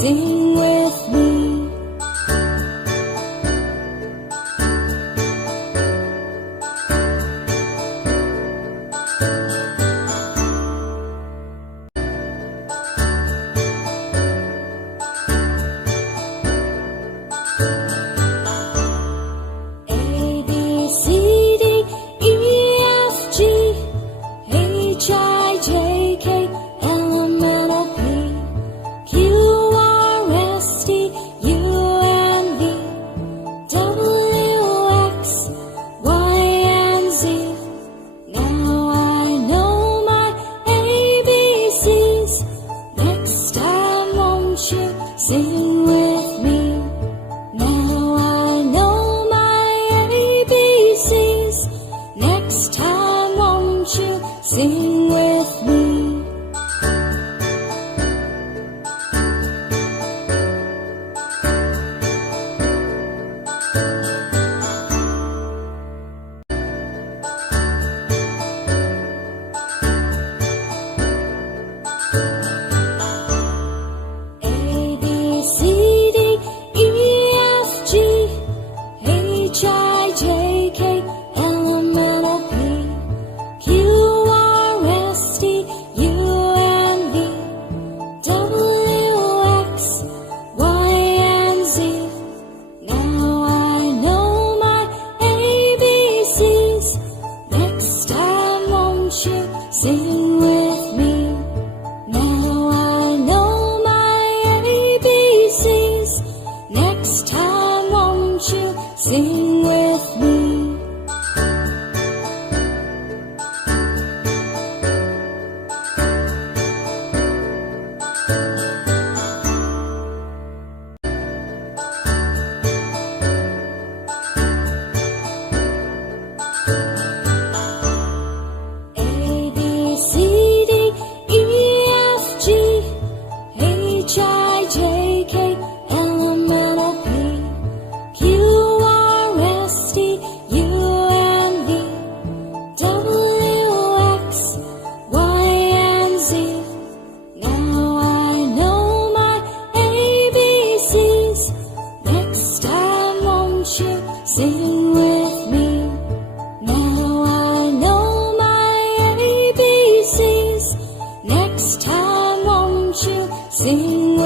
sing with me. A, B, C, D, E, F, G, H, I, J, K, L, M, N, O, P, Q, R, S, T, U, N, V, W, X, Y, and Z. Now I know my ABCs. Next time won't you sing with me? Now I know my ABCs. Next time won't you sing with me? A, B, C, D, E, F, G, H, I, J, K, L, M, N, O, P, Q, R, S, T, U, N, V, W, X, Y, and Z. Now I know my ABCs. Next time won't you sing with me? Now I know my ABCs. Next time won't you sing with me? A, B, C, D, E, F, G, H, I, J, K, L, M, N, O, P, Q, R, S, T, U, N, V, W, X, Y, and Z. Now I know my ABCs. Next time won't you sing with me? Now I know my ABCs. Next time won't you sing